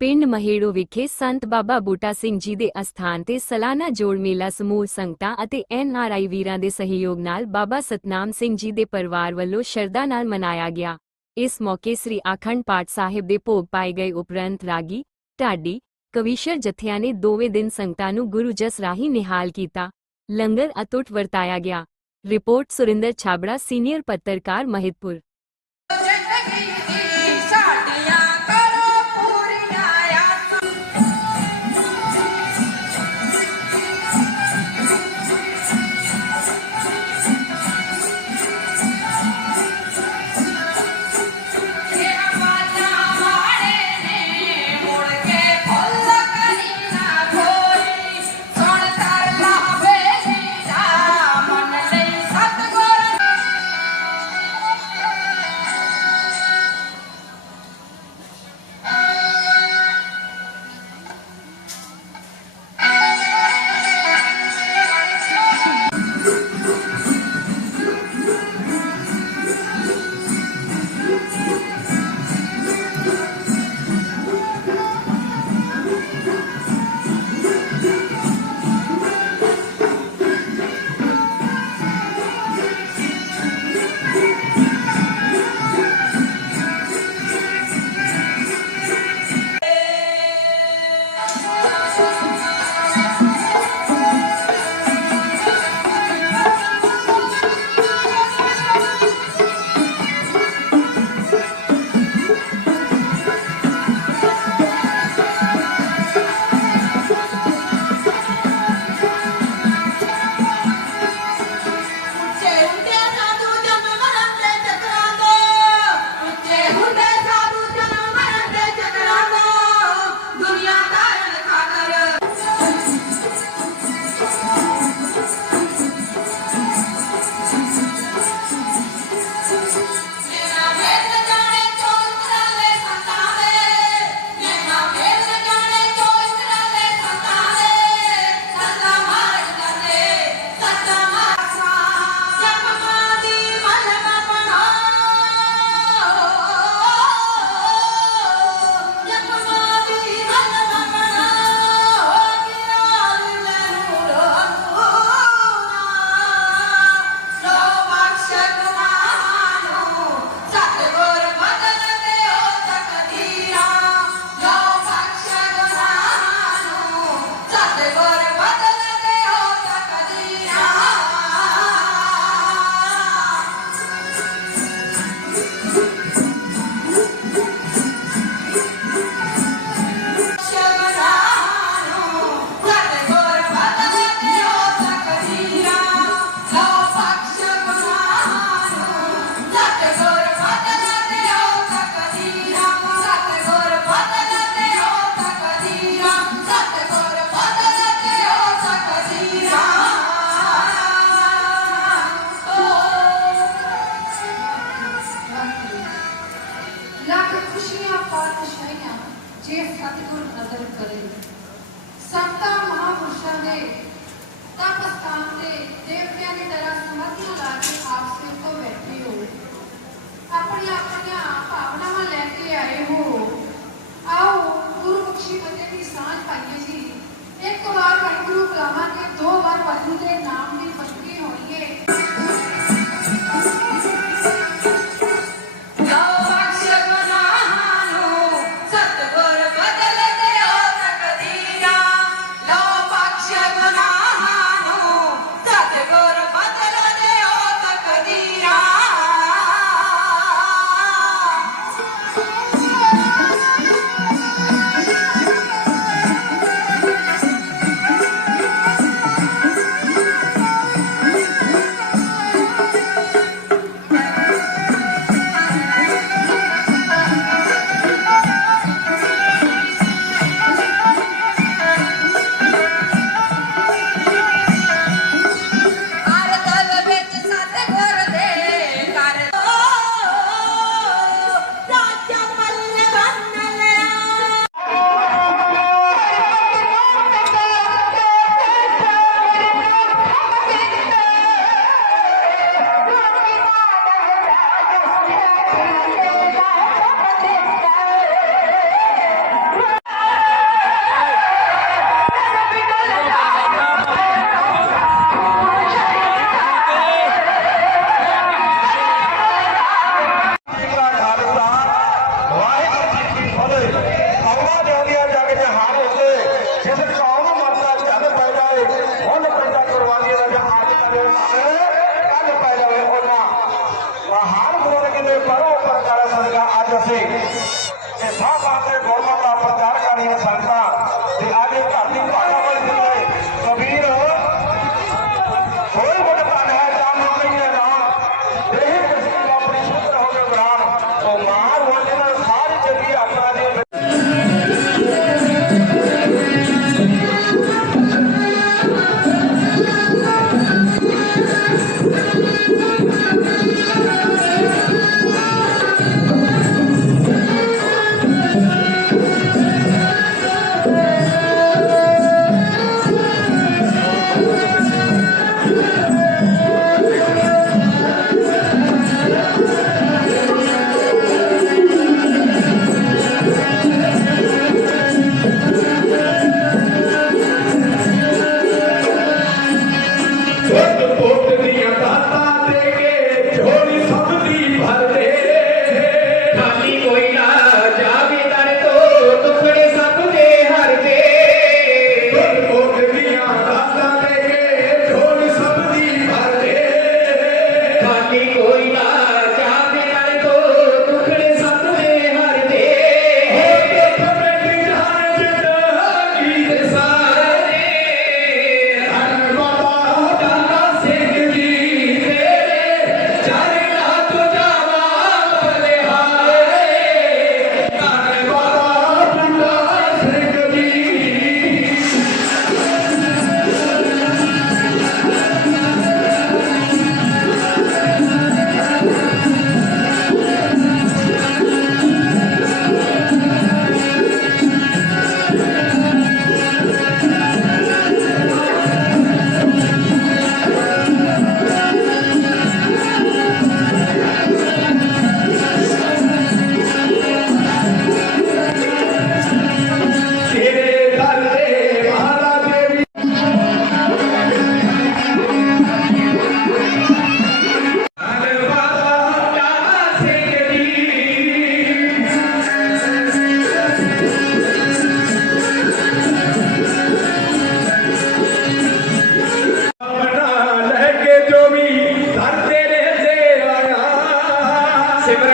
ਪਿੰਡ ਮਹੇੜੋ ਵਿਖੇ ਸੰਤ ਬਾਬਾ ਬੂਟਾ ਸਿੰਘ ਜੀ ਦੇ ਅਸਥਾਨ ਤੇ ਸਲਾਨਾ ਜੋੜ ਮੇਲਾ ਸਮੂਹ ਸੰਗਤਾਂ ਅਤੇ ਐਨਆਰਆਈ ਵੀਰਾਂ ਦੇ ਸਹਿਯੋਗ ਨਾਲ ਬਾਬਾ ਸਤਨਾਮ ਸਿੰਘ ਜੀ ਦੇ ਪਰਿਵਾਰ ਵੱਲੋਂ ਸ਼ਰਧਾ ਨਾਲ ਮਨਾਇਆ ਗਿਆ। ਇਸ ਮੌਕੇ ਸ੍ਰੀ ਆਖੰਡ ਪਾਠ ਸਾਹਿਬ ਦੇ ਭੋਗ ਪਾਏ ਗਏ ਉਪਰੰਤ ਰਾਗੀ, ਢਾਡੀ, ਕਵੀਸ਼ਰ ਜਥਿਆਂ ਨੇ ਦੋਵੇਂ ਦਿਨ ਸੰਗਤਾਂ ਨੂੰ ਗੁਰੂ ਜਸ ਰਾਹੀਂ ਨਿਹਾਲ ਕੀਤਾ। ਲੰਗਰ ਅਤੁੱਟ ਵਰਤਾਇਆ ਗਿਆ। ਰਿਪੋਰਟ ਸੁਰਿੰਦਰ ਛਾਬੜਾ, ਸੀਨੀਅਰ ਪੱਤਰਕਾਰ ਮਹਿਤਪੁਰ। sempre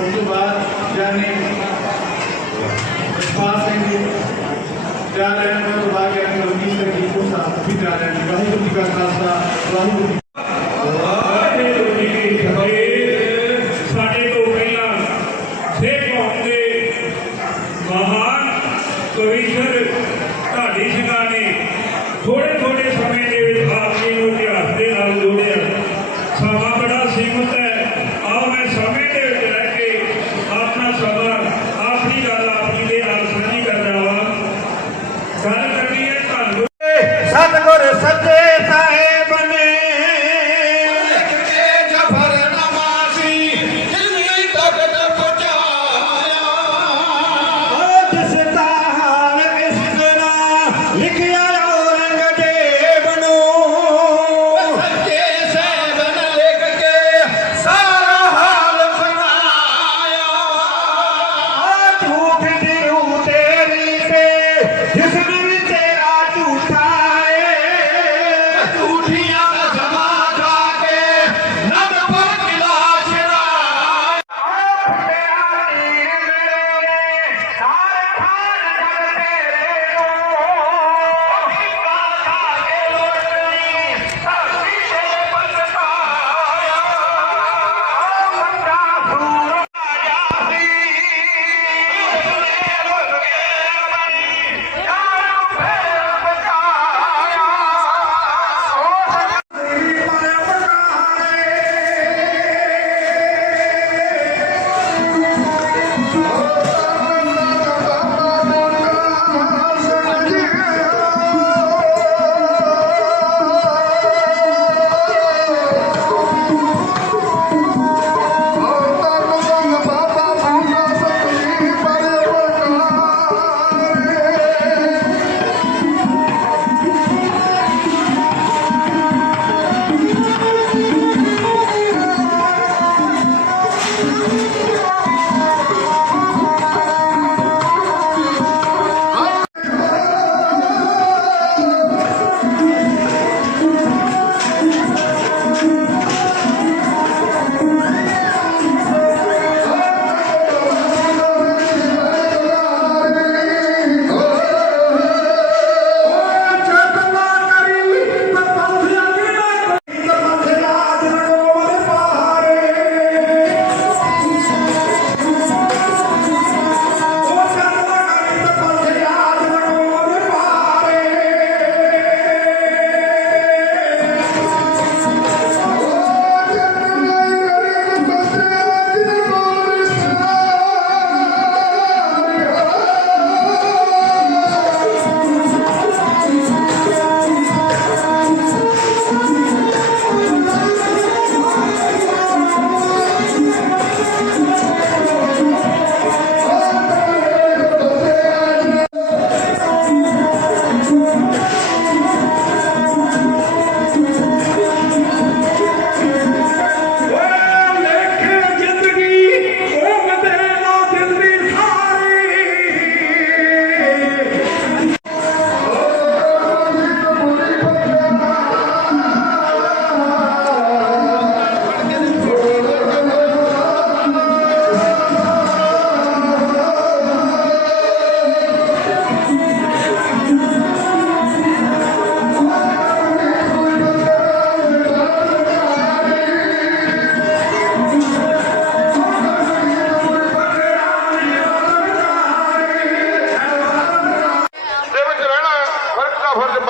उसके बाद जाने। जा रहे हैं तो भाग्य उन्नीस तक ही पूछा फिर जा रहे हैं वाहिगुरु जी का खालसा, वाहिगुरु जी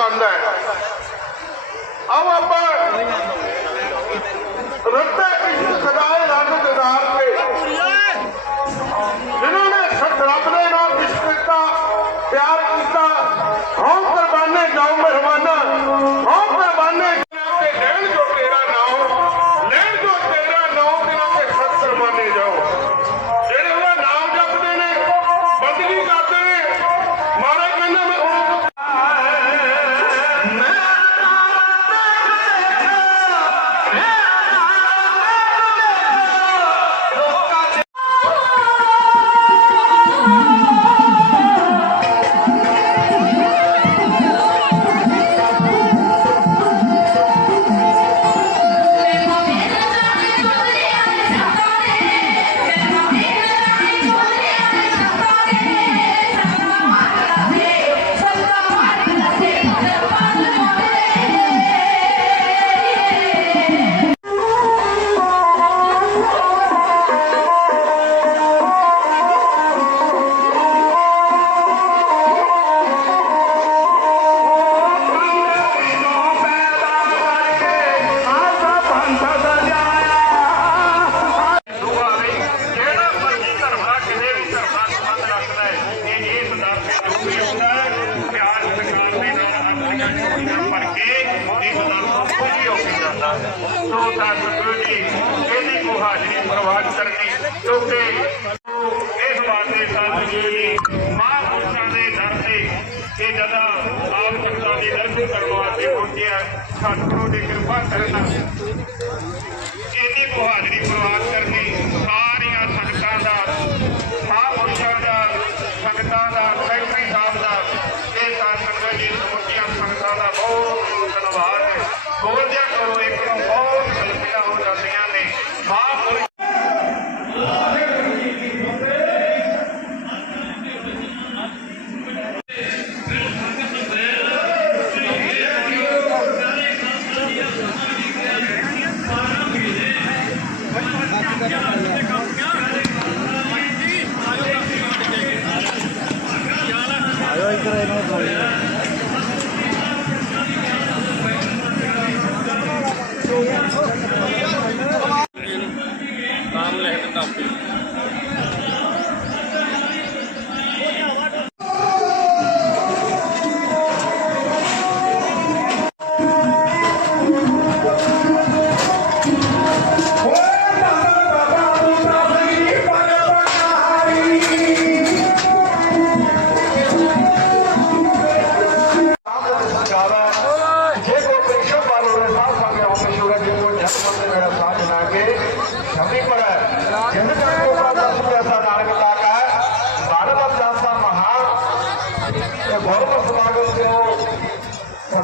বান্দা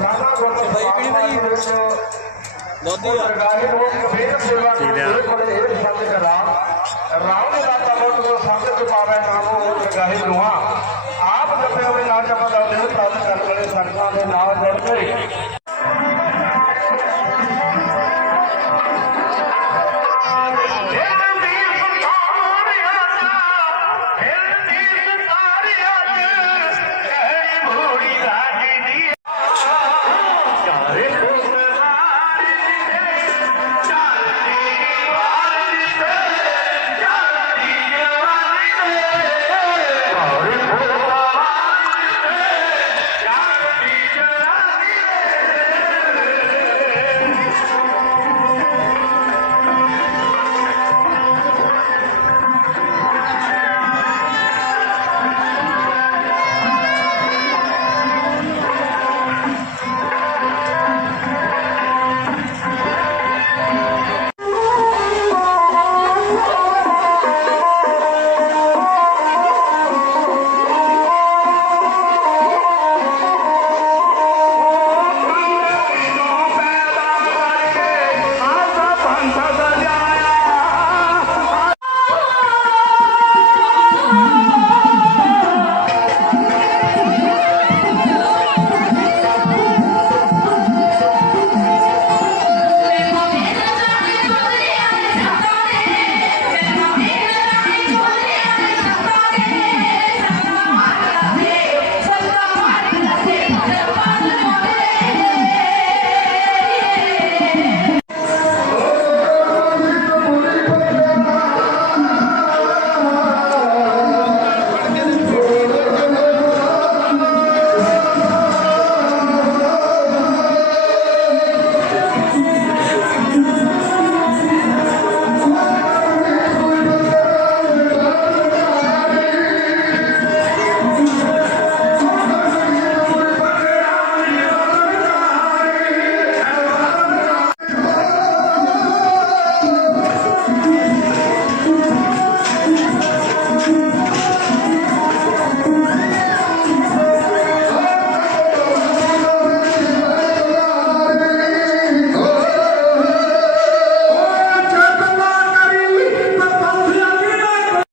ਬਾਈ ਪੀਣੀ ਭਾਜੀ ਦੋਦੀ ਆ। ਠੀਕ ਆ। ਰਾਮ ਦੇ ਦਾਤਾ ਲੋਕ ਨੂੰ ਸੰਗਤ ਚ ਪਾਵੇ ਨਾਮੋ ਉਹ ਦਰਗਾਹੇ ਲੋਹਾ। ਆਪ ਜਪੇ ਹੋਏ ਨਾਮ ਜਪਾ ਦਾ ਦਿਨ ਪ੍ਰਾਪਤ ਕਰਨ ਵਾਲੇ ਸੰਗਤਾਂ ਦੇ ਨਾਲ ਜੁੜ ਕੇ